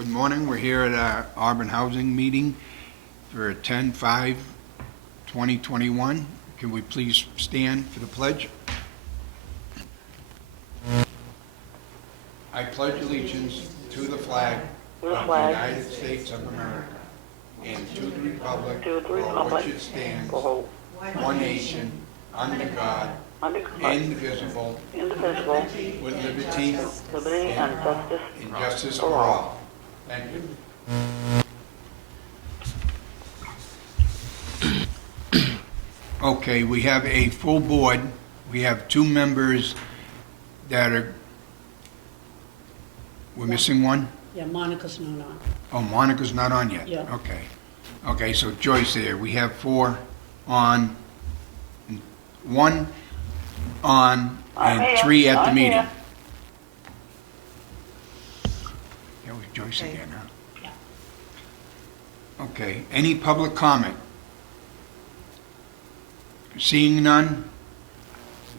Good morning. We're here at our Auburn Housing meeting for 10/5/2021. Can we please stand for the pledge? I pledge allegiance to the flag of the United States of America and to the republic for which it stands, one nation, under God, indivisible, with liberty and justice for all. Thank you. Okay, we have a full board. We have two members that are, we're missing one? Yeah, Monica's not on. Oh, Monica's not on yet? Yeah. Okay. Okay, so Joyce there. We have 4 on, 1 on, and 3 at the meeting. That was Joyce again, huh? Yeah. Okay, any public comment? Seeing none,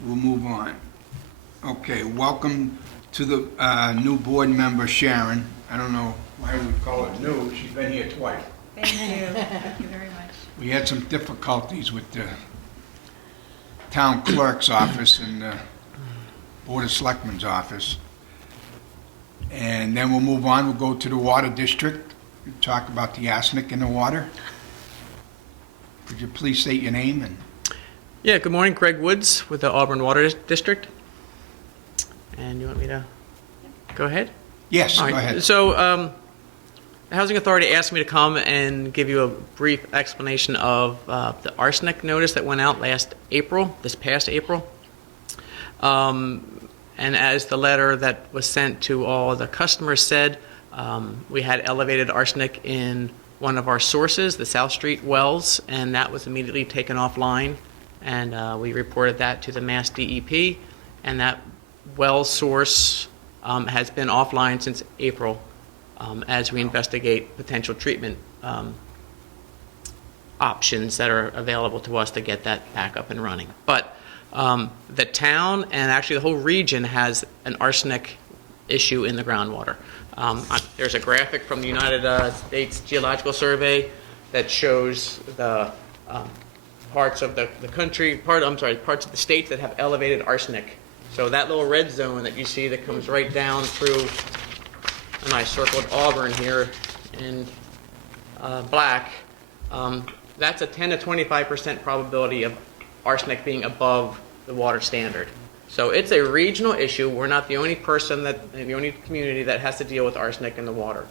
we'll move on. Okay, welcome to the new board member, Sharon. I don't know why we call her new, she's been here twice. Thank you. Thank you very much. We had some difficulties with the town clerk's office and the Board of Selectmen's office. And then we'll move on, we'll go to the water district, and talk about the arsenic in the water. Could you please state your name and... Yeah, good morning, Greg Woods with the Auburn Water District. And you want me to go ahead? Yes, All go right. ahead. So the Housing Authority asked me to come and give you a brief explanation of the arsenic notice that went out this past April. And as the letter that was sent to all the customers said, we had elevated arsenic in one of our sources, the South Street wells, and that was immediately taken offline. And we reported that to the Mass DEP, and that well source has been offline since April as we investigate potential treatment options that are available to us to get that back up and running. But the town and actually the whole region has an arsenic issue in the groundwater. There's a graphic from the United States Geological Survey that shows the parts of the country, parts of the states that have elevated arsenic. So that little red zone that you see that comes right down through, and I circled Auburn here in black, that's a 10 to 25% probability of arsenic being above the water standard. So it's a regional issue. We're not the only the only community that has to deal with arsenic in the water.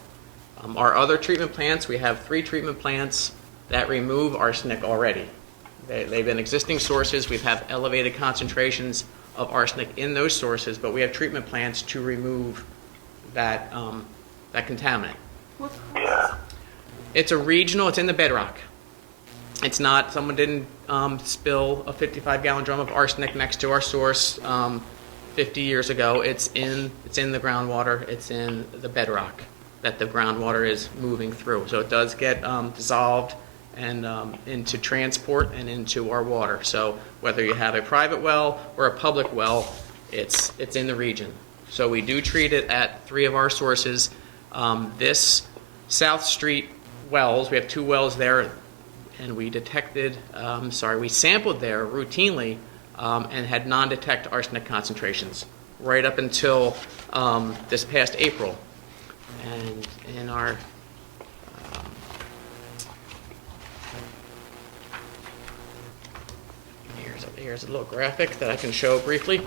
Our other treatment plants, we have 3 treatment plants that remove arsenic already. They've been existing sources. We've had elevated concentrations of arsenic in those sources, but we have treatment plants to remove that contaminant. It's a regional, it's in the bedrock. It's not, someone didn't spill a 55-gallon drum of arsenic next to our source 50 years ago. It's in the groundwater, it's in the bedrock that the groundwater is moving through. So it does get dissolved and into transport and into our water. So whether you have a private well or a public well, it's in the region. So we do treat it at 3 of our sources. This South Street wells, we have 2 wells there, and we detected, we sampled there routinely and had non-detect arsenic concentrations right up until this past April. And in our here's a little graphic that I can show briefly.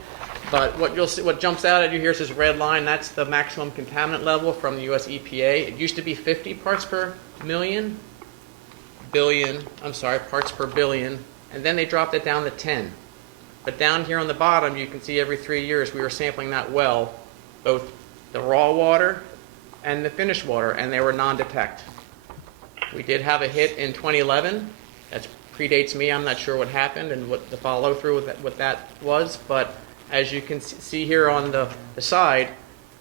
But what you'll see, what jumps out at you here is this red line. That's the maximum contaminant level from the U.S. EPA. It used to be 50 parts per parts per billion, and then they dropped it down to 10. But down here on the bottom, you can see every 3 years we were sampling that well, both the raw water and the finished water, and they were non-detect. We did have a hit in 2011. That predates me. I'm not sure what happened and what the follow-through with what that was, but as you can see here on the side,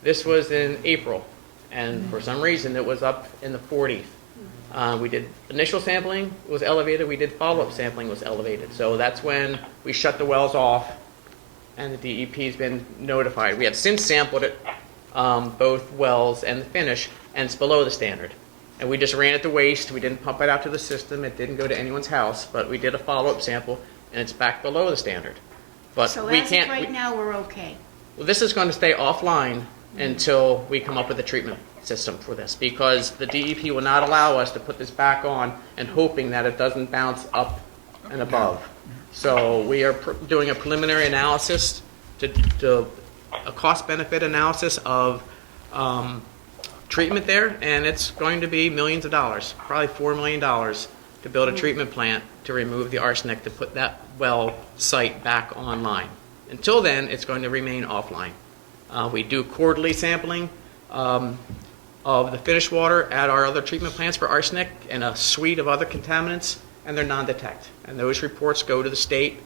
this was in April, and for some reason it was up in the 40s. We did initial sampling, it was elevated. We did follow-up sampling, was elevated. So that's when we shut the wells off, and the DEP has been notified. We have since sampled it, both wells and the finish, and it's below the standard. And we just ran it to waste. We didn't pump it out to the system. It didn't go to anyone's house, but we did a follow-up sample, and it's back below the standard. But So we as can't. of right now, we're okay. Well, this is going to stay offline until we come up with a treatment system for this, because the DEP will not allow us to put this back on and hoping that it doesn't bounce up and above. So we are doing a preliminary analysis to a cost-benefit analysis of treatment there, and it's going to be millions of dollars, probably $4 million, to build a treatment plant to remove the arsenic to put that well site back online. Until then, it's going to remain offline. We do quarterly sampling of the finished water at our other treatment plants for arsenic and a suite of other contaminants, and they're non-detect. And those reports go to the state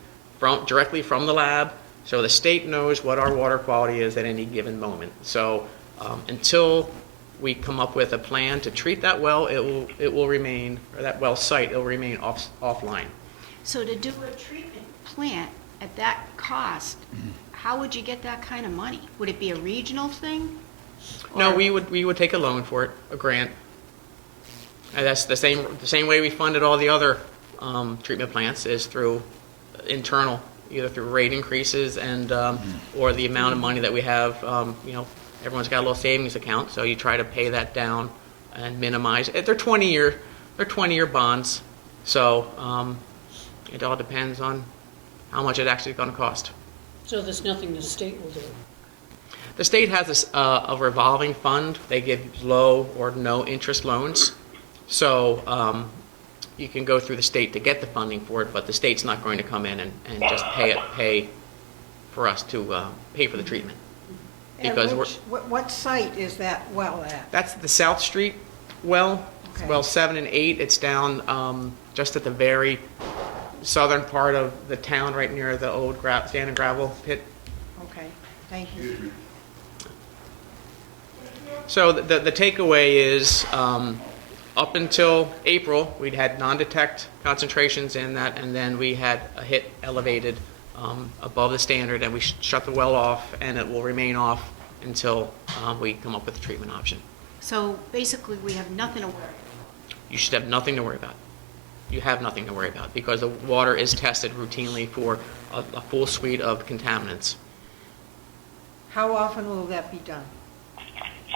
directly from the lab, so the state knows what our water quality is at any given moment. So until we come up with a plan to treat that well, it will remain, or that well site, it will remain offline. So to do a treatment plant at that cost, how would you get that kind of money? Would it be a regional thing? No, Or- we would take a loan for it, a grant. And that's the same way we funded all the other treatment plants is through internal, either through rate increases and or the amount of money that we have. Everyone's got a little savings account, so you try to pay that down and minimize it. They're 20-year bonds, so it all depends on how much it's actually going to cost. So there's nothing the state will do? The state has a revolving fund. They give low or no interest loans. So you can go through the state to get the funding for it, but the state's not going to come in and just pay for us to pay for the treatment. Because And what site is that well at? that's the South Street well, Okay. well 7 and 8. It's down just at the very southern part of the town, right near the old sand and gravel pit. Okay, thank you. So the takeaway is, up until April, we'd had non-detect concentrations in that, and then we had a hit elevated above the standard, and we shut the well off, and it will remain off until we come up with a treatment option. So basically, we have nothing to worry about. You should have nothing to worry about. You have nothing to worry about, because the water is tested routinely for a full suite of contaminants. How often will that be done?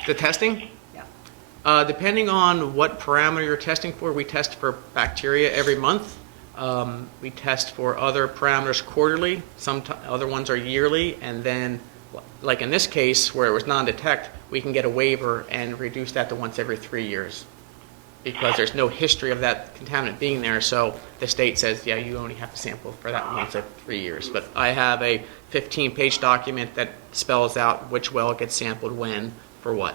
The testing? Yeah. Depending on what parameter you're testing for, we test for bacteria every month. We test for other parameters quarterly. Some other ones are yearly. And then, like in this case, where it was non-detect, we can get a waiver and reduce that to once every 3 years, because there's no history of that contaminant being there. So the state says, yeah, you only have to sample for that once every 3 years. But I have a 15-page document that spells out which well gets sampled when, for what.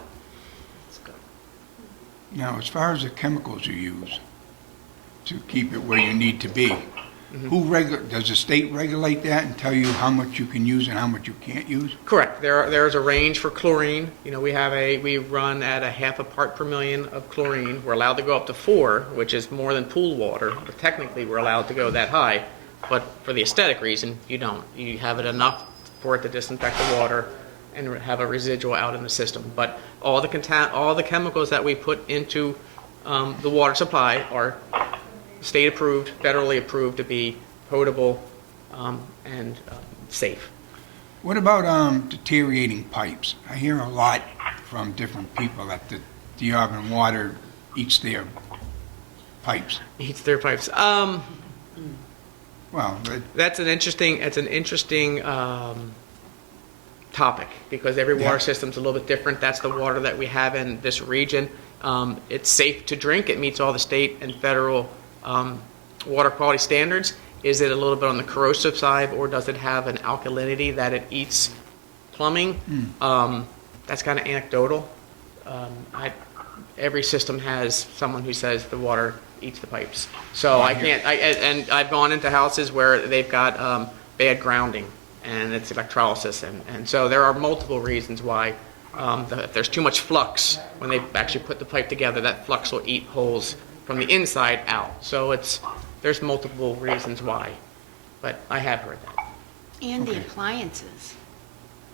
Now, as far as the chemicals you use to keep it where you need to be, does the state regulate that and tell you how much you can use and how much you can't use? Correct. There's a range for chlorine. We run at a 0.5 part per million of chlorine. We're allowed to go up to 4, which is more than pool water. But technically, we're allowed to go that high. But for the aesthetic reason, you don't. You have it enough for it to disinfect the water and have a residual out in the system. But all the chemicals that we put into the water supply are state approved, federally approved to be potable and safe. What about deteriorating pipes? I hear a lot from different people that the Auburn water eats their pipes. Eats their pipes. Well, That's an interesting topic, because every water Yeah. system's a little bit different. That's the water that we have in this region. It's safe to drink. It meets all the state and federal water quality standards. Is it a little bit on the corrosive side, or does it have an alkalinity that it eats plumbing? That's kind of anecdotal. Every system has someone who says the water eats the pipes. So I can't, and I've gone into houses where they've got bad grounding, and it's electrolysis. And so there are multiple reasons why if there's too much flux, when they actually put the pipe together, that flux will eat holes from the inside out. So there's multiple reasons why, but I have heard that. And the Okay. appliances.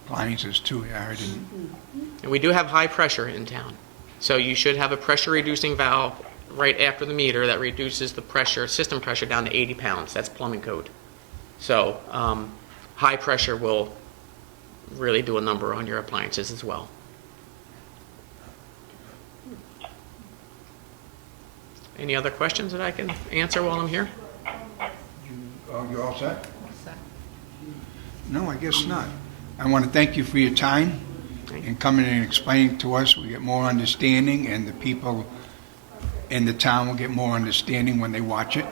appliances too, yeah, I heard it. And we do have high pressure in town. So you should have a pressure reducing valve right after the meter that reduces the pressure, system pressure down to 80 pounds. That's plumbing code. So high pressure will really do a number on your appliances as well. Any other questions that I can answer while I'm here? You all set? No, I guess not. I want to thank you for your time and coming and explaining to us. We get more understanding, and the people in the town will get more understanding when they watch it.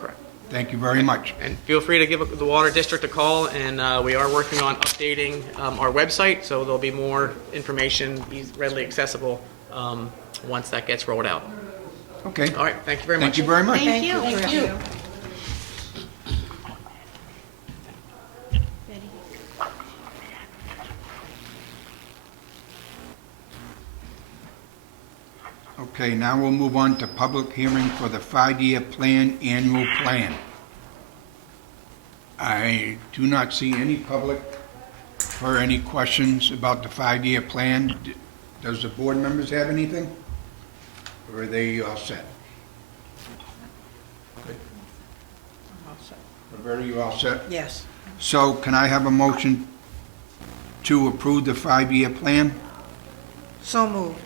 Correct. Thank you very much. And feel free to give the Water District a call, and we are working on updating our website, so there'll be more information readily accessible once that gets rolled out. Okay. All right, thank you very much. Thank you very much. Thank you. Thank you. Betty? Okay, now we'll move on to public hearing for the 5-year plan, annual plan. I do not see any public for any questions about the 5-year plan. Does the board members have anything? Or are they all set? Roberta, you all set? Yes. So can I have a motion to approve the 5-year plan? So moved.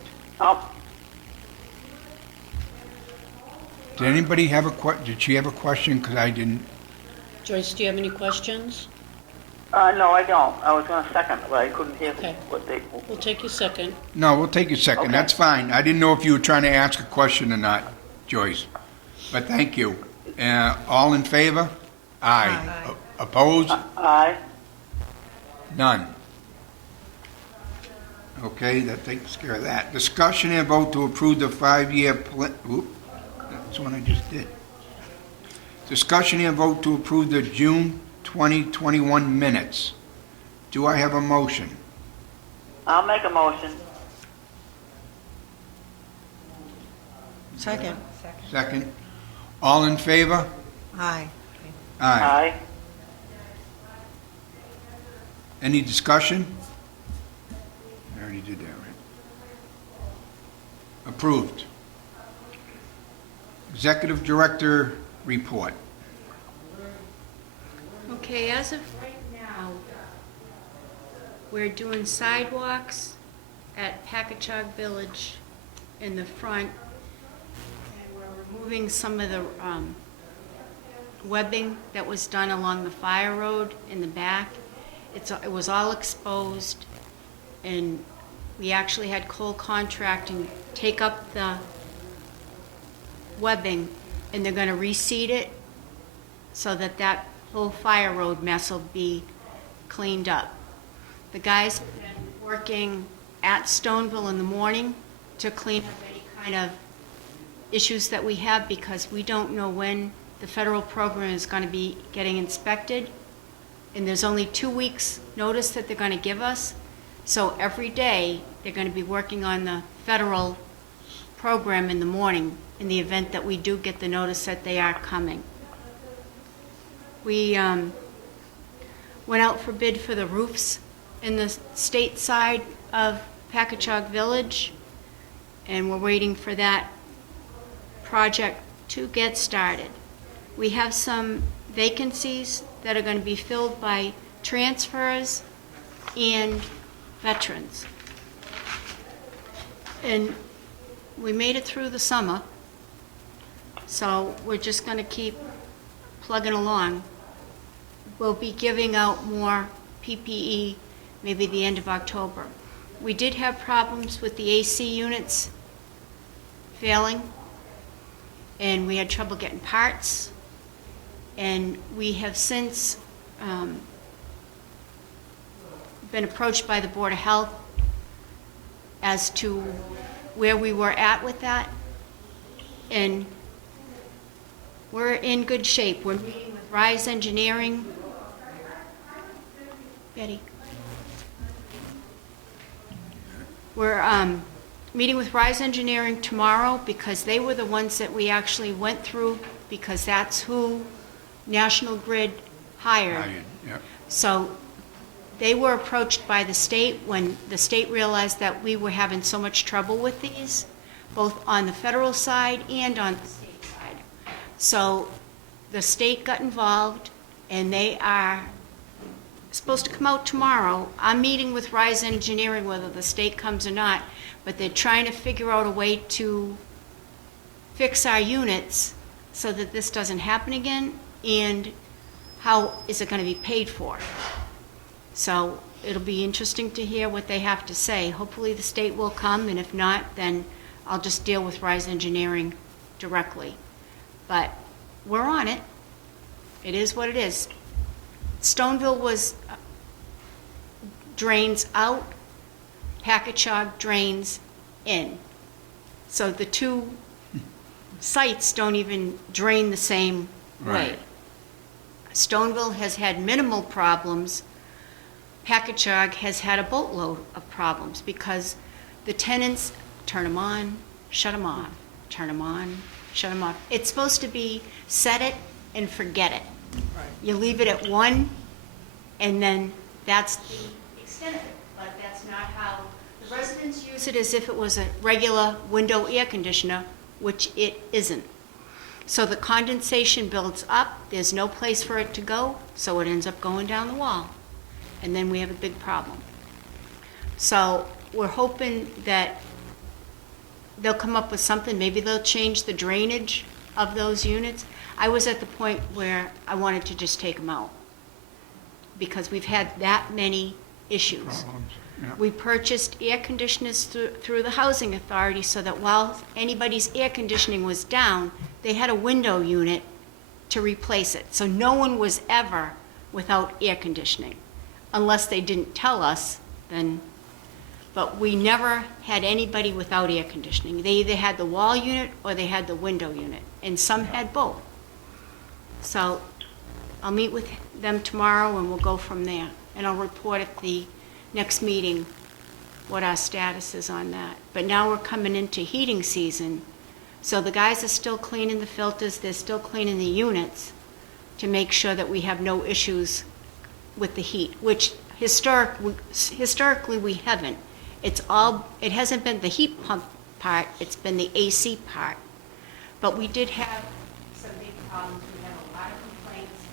Did anybody have did she have a question? Because I didn't. Joyce, do you have any questions? No, I don't. I was going to second, but I couldn't hear Okay. what they... We'll take your second. No, we'll take a second. Okay. That's fine. I didn't know if you were trying to ask a question or not, Joyce. But thank you. All in favor? Aye. Aye. Opposed? Aye. None. Okay, that takes care of that. Discussion and vote to approve the 5-year plan. Oop, that's what I just did. Discussion and vote to approve the June 2021 minutes. Do I have a motion? I'll make a motion. Second. Second. All in favor? Aye. Aye. Aye. Any discussion? I already did that, right? Approved. Executive Director report. Okay, as of right now, we're doing sidewalks at Packagug Village in the front, and we're removing some of the webbing that was done along the fire road in the back. It was all exposed, and we actually had Cole Contracting take up the webbing, and they're gonna reseed it so that that whole fire road mess will be cleaned up. The guys have been working at Stoneville in the morning to clean up any kind of issues that we have, because we don't know when the federal program is going to be getting inspected, and there's only 2 weeks notice that they're going to give us. So every day they're going to be working on the federal program in the morning in the event that we do get the notice that they are coming. We went out for bid for the roofs in the state side of Packagug Village, and we're waiting for that project to get started. We have some vacancies that are going to be filled by transfers and veterans. And we made it through the summer, so we're just going to keep plugging along. We'll be giving out more PPE maybe the end of October. We did have problems with the AC units failing, and we had trouble getting parts, and we have since been approached by the Board of Health as to where we were at with that, and we're in good shape. We're meeting with Rise Engineering. Betty. We're meeting with Rise Engineering tomorrow, because they were the ones that we actually went through, because that's who National Grid hired. Yeah. So they were approached by the state when the state realized that we were having so much trouble with these, both on the federal side and on the state side. So the state got involved, and they are supposed to come out tomorrow. I'm meeting with Rise Engineering, whether the state comes or not, but they're trying to figure out a way to fix our units so that this doesn't happen again, and how is it going to be paid for. So it'll be interesting to hear what they have to say. Hopefully the state will come, and if not, then I'll just deal with Rise Engineering directly. But we're on it. It is what it is. Stoneville was drains out, Packagug drains in. So the two sites don't even drain the same way. Right. Stoneville has had minimal problems. Packagug has had a boatload of problems because the tenants turn them on, shut them off, turn them on, shut them off. It's supposed to be set it and forget it. Right. You leave it at 1, and then that's the extent of it. But that's not how the residents use it, as if it was a regular window air conditioner, which it isn't. So the condensation builds up, there's no place for it to go, so it ends up going down the wall. And then we have a big problem. So we're hoping that they'll come up with something. Maybe they'll change the drainage of those units. I was at the point where I wanted to just take them out because we've had that many issues. Problems, yeah. We purchased air conditioners through the housing authority so that while anybody's air conditioning was down, they had a window unit to replace it. So no one was ever without air conditioning, unless they didn't tell us, then. But we never had anybody without air conditioning. They either had the wall unit or they had the window unit, and some had both. So I'll meet with them tomorrow and we'll go from there. And I'll report at the next meeting what our status is on that. But now we're coming into heating season, so the guys are still cleaning the filters, they're still cleaning the units to make sure that we have no issues with the heat, which historically we haven't. It hasn't been the heat pump part, it's been the AC part. But we did have some big problems. We had a lot of complaints,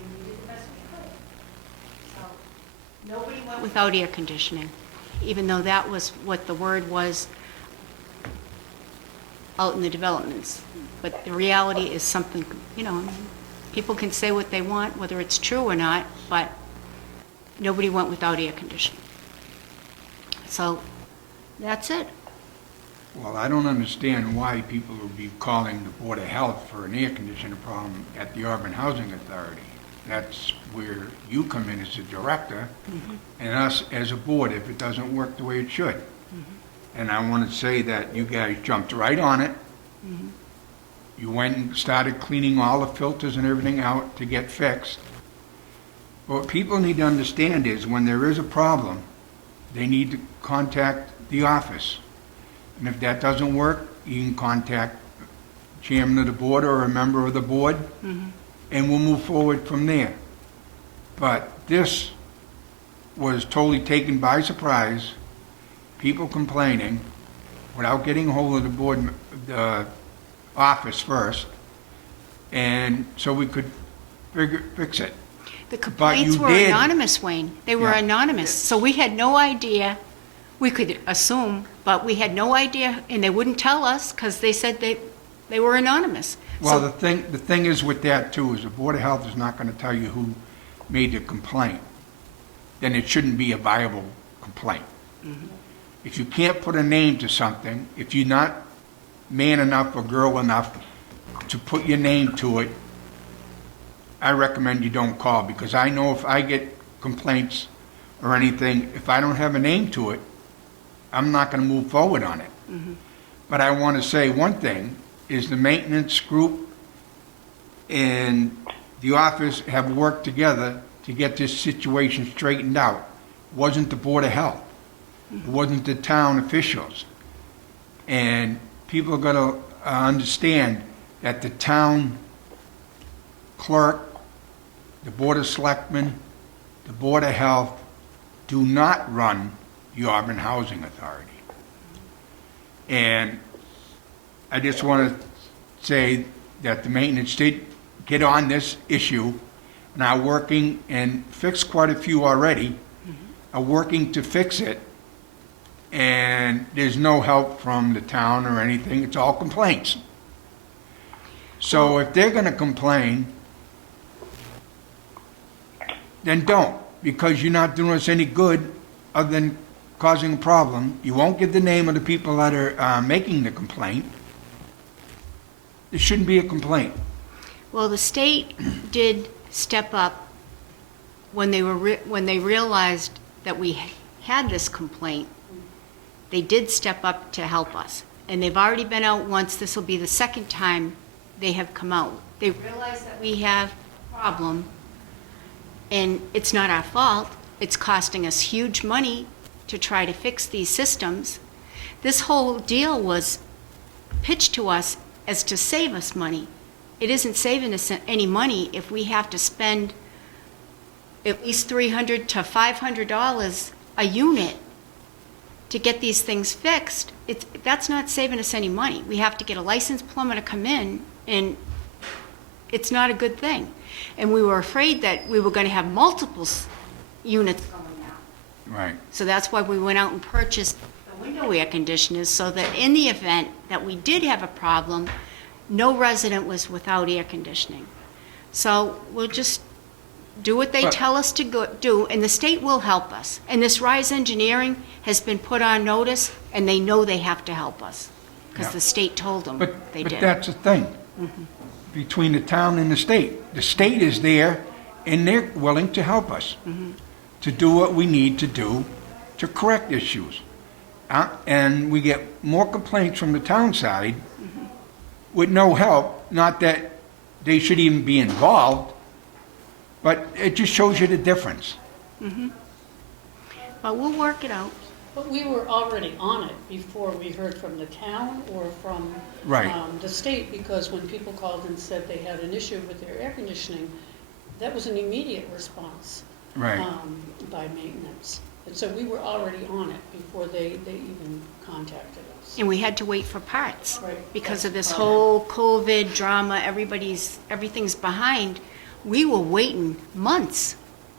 and we did the best we could. So nobody went without air conditioning, even though that was what the word was out in the developments. But the reality is something, people can say what they want, whether it's true or not, but nobody went without air conditioning. So that's it. Well, I don't understand why people would be calling the Board of Health for an air conditioner problem at the Auburn Housing Authority. That's where you come in as a director, and us as a board if it doesn't work the way it should. And I want to say that you guys jumped right on it. You went and started cleaning all the filters and everything out to get fixed. What people need to understand is when there is a problem, they need to contact the office. And if that doesn't work, you can contact the chairman of the board or a member of the board, and we'll move forward from there. But this was totally taken by surprise, people complaining without getting a hold of the board, the office first, and so we could fix it. The complaints were anonymous, Wayne. They were anonymous. So we had no idea. We could assume, but we had no idea, and they wouldn't tell us because they said they were anonymous. Well, So- the thing is with that too, is the Board of Health is not going to tell you who made the complaint. Then it shouldn't be a viable complaint. If you can't put a name to something, if you're not man enough or girl enough to put your name to it, I recommend you don't call, because I know if I get complaints or anything, if I don't have a name to it, I'm not going to move forward on it. But I want to say one thing, is the maintenance group and the office have worked together to get this situation straightened out. It wasn't the Board of Health. It wasn't the town officials. And people are going to understand that the town clerk, the Board of Selectmen, the Board of Health, do not run the Auburn Housing Authority. And I just want to say that the maintenance did get on this issue, and are working and fixed quite a few already, are working to fix it, and there's no help from the town or anything, it's all complaints. So if they're gonna complain, then don't, because you're not doing us any good other than causing a problem. You won't give the name of the people that are making the complaint. There shouldn't be a complaint. Well, the state did step up when they realized that we had this complaint. They did step up to help us. And they've already been out once. This will be the second time they have come out. They realize that we have a problem, and it's not our fault. It's costing us huge money to try to fix these systems. This whole deal was pitched to us as to save us money. It isn't saving us any money if we have to spend at least $300 to $500 a unit to get these things fixed. That's not saving us any money. We have to get a licensed plumber to come in, and it's not a good thing. And we were afraid that we were going to have multiple units going out. Right. So that's why we went out and purchased the window air conditioners, so that in the event that we did have a problem, no resident was without air conditioning. So we'll just do what they But- tell us to do, and the state will help us. And this Rise Engineering has been put on notice, and they know they have to help us, because Yeah. the state told them they But did. that's the thing, between the town and the state. The state is there, and they're willing to help us to do what we need to do to correct issues. And we get more complaints from the town side with no help, not that they should even be involved, but it just shows you the difference. But we'll work it out. But we were already on it before we heard from the town or from Right. the state, because when people called and said they had an issue with their air conditioning, that was an immediate response Right. by maintenance. And so we were already on it before they even contacted us. And we had to wait for parts. Right. Because of That's this the problem. whole COVID drama, everything's behind. We were waiting months.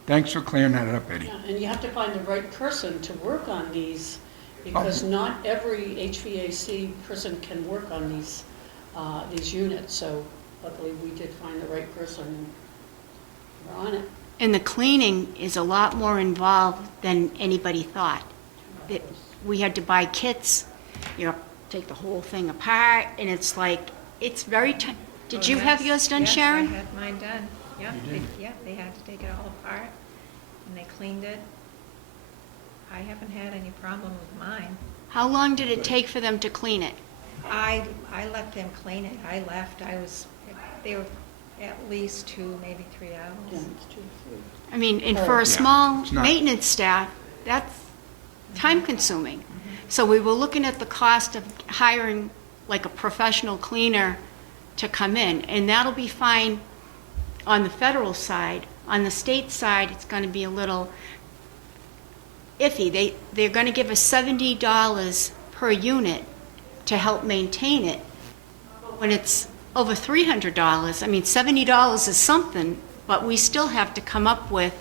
Thanks for clearing that up, Eddie. Yeah, and you have to find the right person to work on these, because not every HVAC person can work on these units. So luckily, we did find the right person, and we're on it. And the cleaning is a lot more involved than anybody thought. We had to buy kits, take the whole thing apart, and it's like, it's very Did you have yours done, Sharon? Yes, I had mine done. Yeah, they had to take it all apart, and they cleaned it. I haven't had any problem with mine. How long did it take for them to clean it? I let them clean it. I left. They were at least 2, maybe 3 hours. Yeah, it's 2 to 3. I mean, and for a Yeah, small it's not- maintenance staff, that's time consuming. So we were looking at the cost of hiring like a professional cleaner to come in, and that'll be fine on the federal side. On the state side, it's going to be a little iffy. They're going to give us $70 per unit to help maintain it. When it's over $300, I mean, $70 is something, but we still have to come up with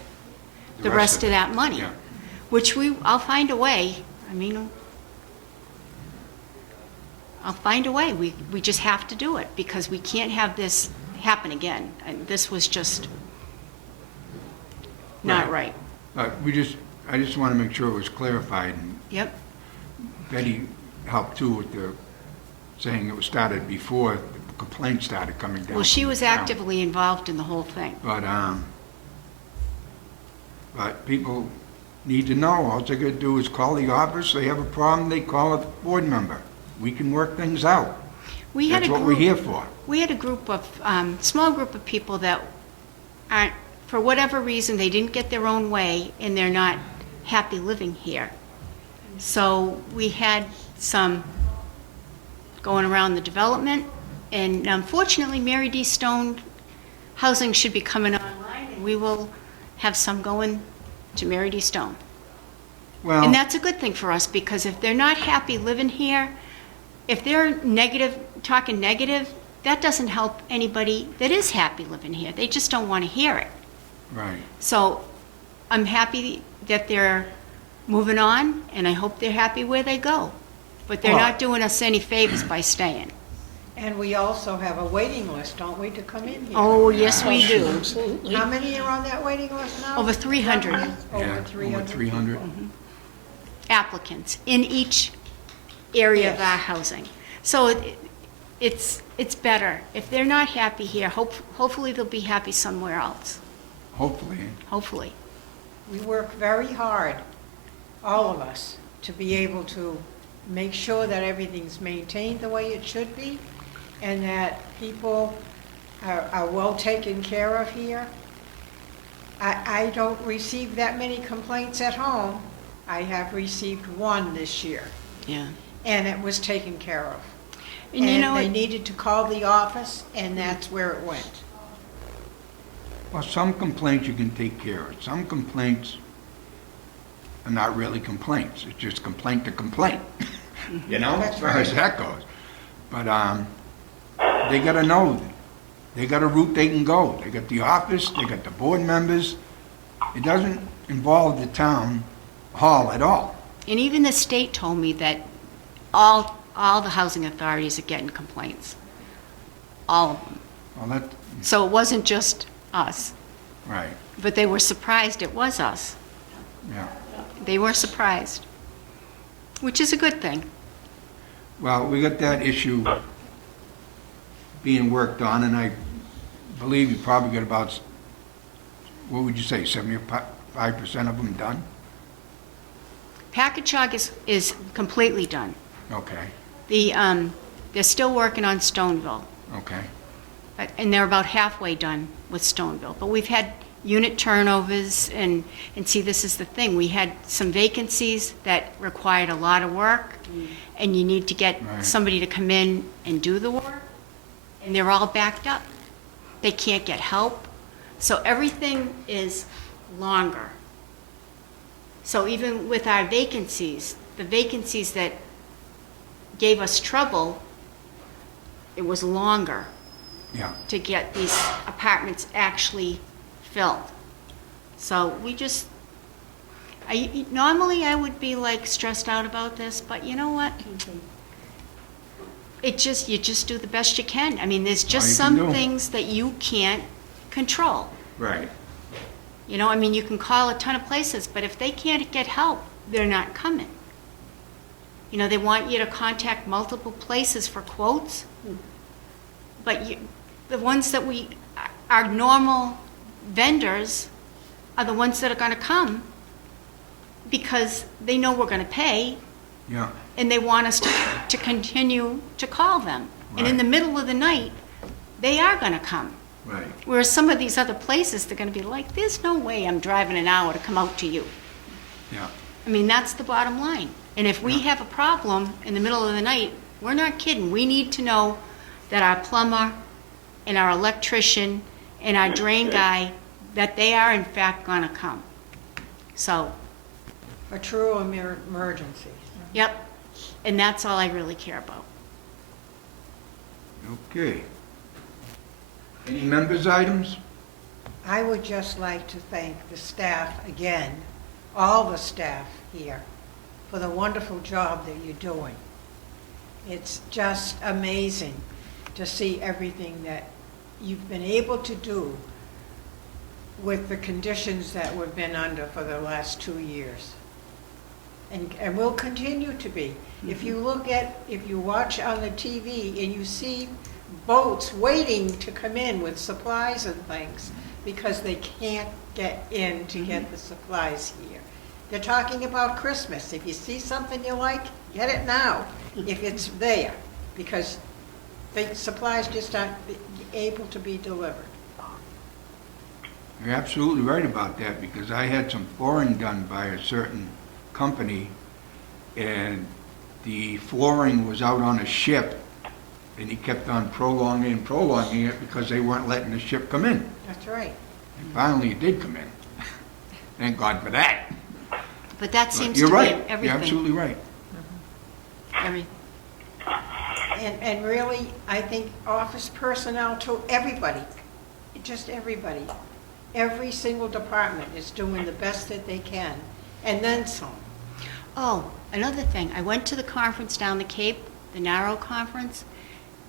the rest of that money, Yeah. which I'll find a way. I mean, I'll find a way. We just have to do it, because we can't have this happen again. And this was just not right. I just want to make sure it was clarified, and Yep. Betty helped too with the, saying it was started before the complaint started coming down. Well, she from was the town. actively involved in the whole thing. But people need to know, all they gotta do is call the office, they have a problem, they call a board member. We can work things out. We had That's a what we're group. here for. We had a group of, small group of people that aren't, for whatever reason, they didn't get their own way, and they're not happy living here. So we had some going around the development, and unfortunately, Mary D. Stone housing should be coming online, and we will have some going to Mary D. Stone. Well, And that's a good thing for us, because if they're not happy living here, if they're negative, talking negative, that doesn't help anybody that is happy living here. They just don't want to hear it. right. So I'm happy that they're moving on, and I hope they're happy where they go. But they're Well- not doing us any favors by staying. And we also have a waiting list, don't we, to come in here? Oh, yes, we do. Absolutely. How many are on that waiting list now? Over 300. Over Yeah, 300. Over 300. Applicants in each area of Yes. our housing. So it's better. If they're not happy here, hopefully they'll be happy somewhere else. Hopefully. Hopefully. We work very hard, all of us, to be able to make sure that everything's maintained the way it should be, and that people are well taken care of here. I don't receive that many complaints at home. I have received one this year, Yeah. and it was taken care of. And you know they what? needed to call the office, and that's where it went. Well, some complaints you can take care of. Some complaints are not really complaints. It's just complaint to complaint. You know, as far as that goes. But they got to know. They got a route they can go. They got the office. They got the board members. It doesn't involve the town hall at all. And even the state told me that all the housing authorities are getting complaints. All of them. Well, that, So it wasn't just us, right, but they were surprised it was us. yeah. They were surprised, which is a good thing. Well, we got that issue being worked on, and I believe you probably got about, what would you say, 75% of them done? Packagug is completely done. Okay, They're still working on Stoneville, okay, and they're about halfway done with Stoneville. But we've had unit turnovers, and see, this is the thing. We had some vacancies that required a lot of work, and you need to get Right. somebody to come in and do the work, and they're all backed up. They can't get help. So everything is longer. So even with our vacancies, the vacancies that gave us trouble, it was longer yeah. to get these apartments actually filled. So we just, normally I would be like stressed out about this, but you know what? You just do the best you can. I mean, there's just All you can some do. things that you can't control. Right. You know, I mean, you can call a ton of places, but if they can't get help, they're not coming. You know, they want you to contact multiple places for quotes, but the ones that our normal vendors are the ones that are going to come because they know we're going to pay, Yeah, and they want us to continue to call them. And in Right. the middle of the night, they are going to come. right. Whereas some of these other places, they're going to be like, there's no way I'm driving an hour to come out to you. Yeah, I mean, that's the bottom line. And if we Yeah. have a problem in the middle of the night, we're not kidding. We need to know that our plumber and our electrician and our drain guy, that they are in fact going to come. So, For true emergencies. yep. And that's all I really care about. okay. Any members' items? I would just like to thank the staff again, all the staff here, for the wonderful job that you're doing. It's just amazing to see everything that you've been able to do with the conditions that we've been under for the last 2 years. And will continue to be. If you watch on the TV and you see boats waiting to come in with supplies and things because they can't get in to get the supplies here. They're talking about Christmas. If you see something you like, get it now, if it's there, because the supplies just aren't able to be delivered. You're absolutely right about that, because I had some flooring done by a certain company, and the flooring was out on a ship, and he kept on prolonging it because they weren't letting the ship come in. That's right. And finally, it did come in. Thank God for that. But that seems to You're be right. in You're everything. absolutely right. Everything. And really, I think office personnel too, everybody, just everybody. Every single department is doing the best that they can, and then some. Oh, another thing, I went to the conference down the Cape, the Narrow Conference,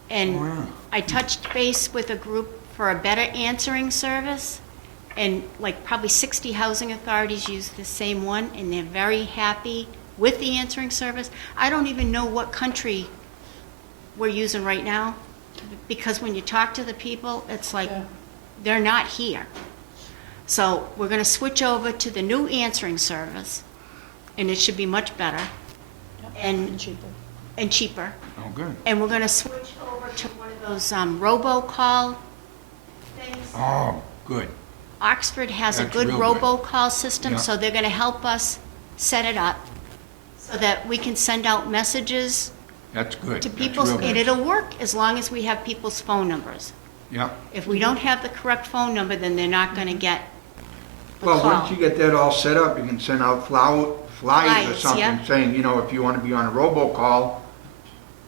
and Oh, yeah. I touched base with a group for a better answering service, and like probably 60 housing authorities use the same one, and they're very happy with the answering service. I don't even know what country we're using right now, because when you talk to the people, it's like, Yeah. they're not here. So we're gonna switch over to the new answering service, and it should be much better and cheaper. and cheaper. Oh, good. And we're gonna switch over to one of those robocall things. Oh, good. Oxford has a That's good real good. robocall system, Yeah. so they're gonna help us set it up so that we can send out messages That's good. to That's people, real and good. it'll work as long as we have people's phone numbers. Yeah. If we don't have the correct phone number, then they're not gonna get the Well, call. once you get that all set up, you can send out flyers or Flyers, something yeah. saying, you know, if you want to be on a robocall,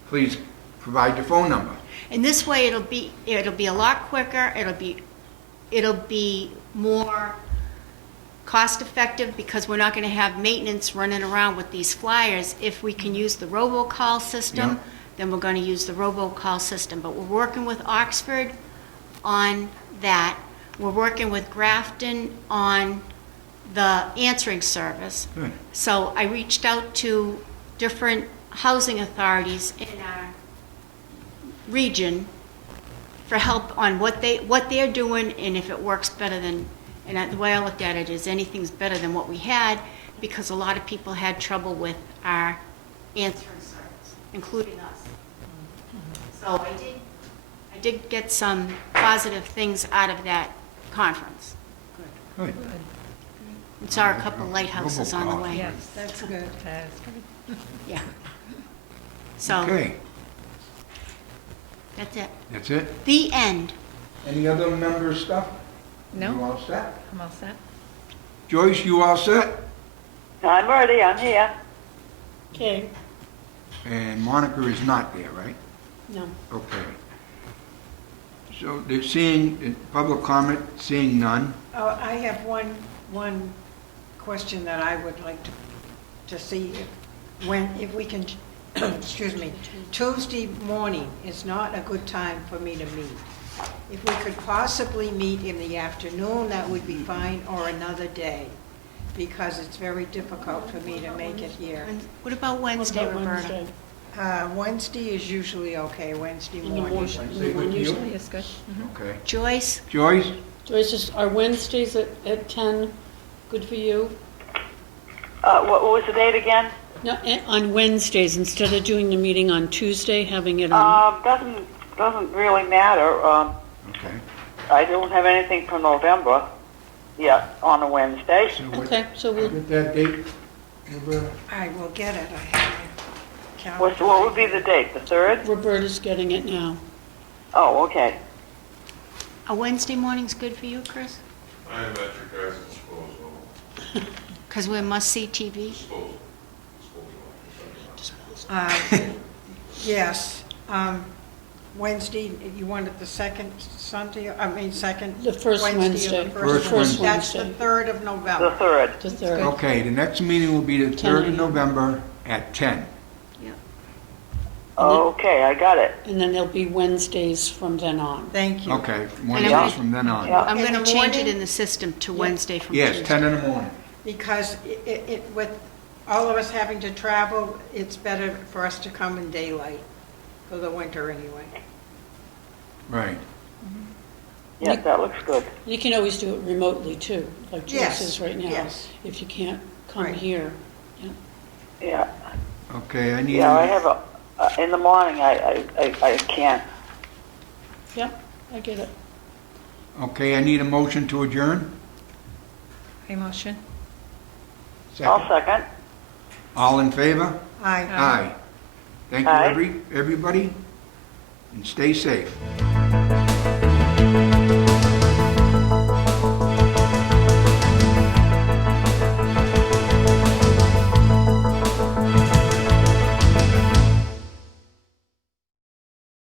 please provide your phone number. And this way, it'll be a lot quicker, it'll be more cost-effective, because we're not gonna have maintenance running around with these flyers. If we can use the robocall system, Yeah. then we're gonna use the robocall system. But we're working with Oxford on that. We're working with Grafton on the answering service. Good. So I reached out to different housing authorities in our region for help on what they're doing, and if it works better than, and the way I looked at it is anything's better than what we had, because a lot of people had trouble with our answering service, including us. So I did get some positive things out of that conference. Good. And saw a couple lighthouses on the Robocall. way. Yes, That's good. that's good. Yeah. So, Okay, that's it. that's it. The end. Any other member stuff? You No, all set? I'm all set. Joyce, you all set? I'm ready, I'm here. Okay, And Monica is not there, right? no. Okay. So they're seeing, public comment, seeing none. Oh, I have one question that I would like to see if we can, excuse me, Tuesday morning is not a good time for me to meet. If we could possibly meet in the afternoon, that would be fine, or another day, because it's very difficult for me to make it here. And what about Wednesday, What about Roberta? Wednesday? Wednesday is usually okay, Wednesday In the morning. morning. Wednesday good to you? Usually it's good. Okay. Joyce? Joyce? Joyce, are Wednesdays at 10 good for you? What was the date again? No, on Wednesdays, instead of doing the meeting on Tuesday, having it on, Doesn't really matter. Okay. I don't have anything for November yet on a Wednesday. So what- okay, so we'll, Get that date, Roberta? I will get it, I have my calendar. What would be the date, the 3rd? Roberta's getting it now. Oh, okay. A Wednesday morning's good for you, Chris? I am at your guys' disposal. Because we're must-see TV? Yes, Wednesday, you wanted the second Sunday, second The first Wednesday Wednesday. of the First first Wednesday. That's the Wednesday. 3rd of The November. 3rd. The third. Okay, the next meeting will be the 3rd of November at 10. Yeah. Okay, I got it. And then there'll be Wednesdays from then on. Thank you. Okay, one And day from then on. Yeah. I'm In going to the change it morning? in the system to Wednesday from Yes, Tuesday. 10 in the morning. Because with all of us having to travel, it's better for us to come in daylight for the winter anyway. Right. Yeah, that looks good. You can always do it remotely too, like Joyce Yes, is right now. yes. If you can't come Right. here. Yeah. Yeah, Okay, I need, yeah, I have in the morning, I can't. Yep, I get it. okay, I need a motion to adjourn. Emotion. I'll Second. second. All in favor? Aye. Aye. Thank you, Aye. everybody, and stay safe.